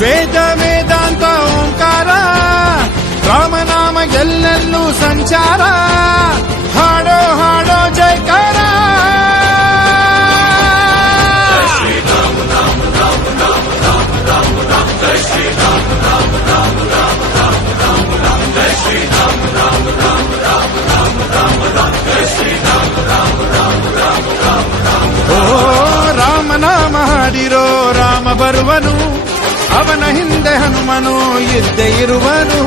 ವೇದ ವೇದಾಂತ ಓಂಕಾರ ರಾಮನಾಮ ಎಲ್ಲೆಲ್ಲೂ ಸಂಚಾರ ಹಾಡೋ ಹಾಡೋ ಜೈಕಾರ ಓ ರಾಮನಾಮ ಹಾಡಿರೋ ರಾಮ ಬರುವನು ಅವನ ಹಿಂದೆ ಹನುಮನು ಇದ್ದೇ ಇರುವನು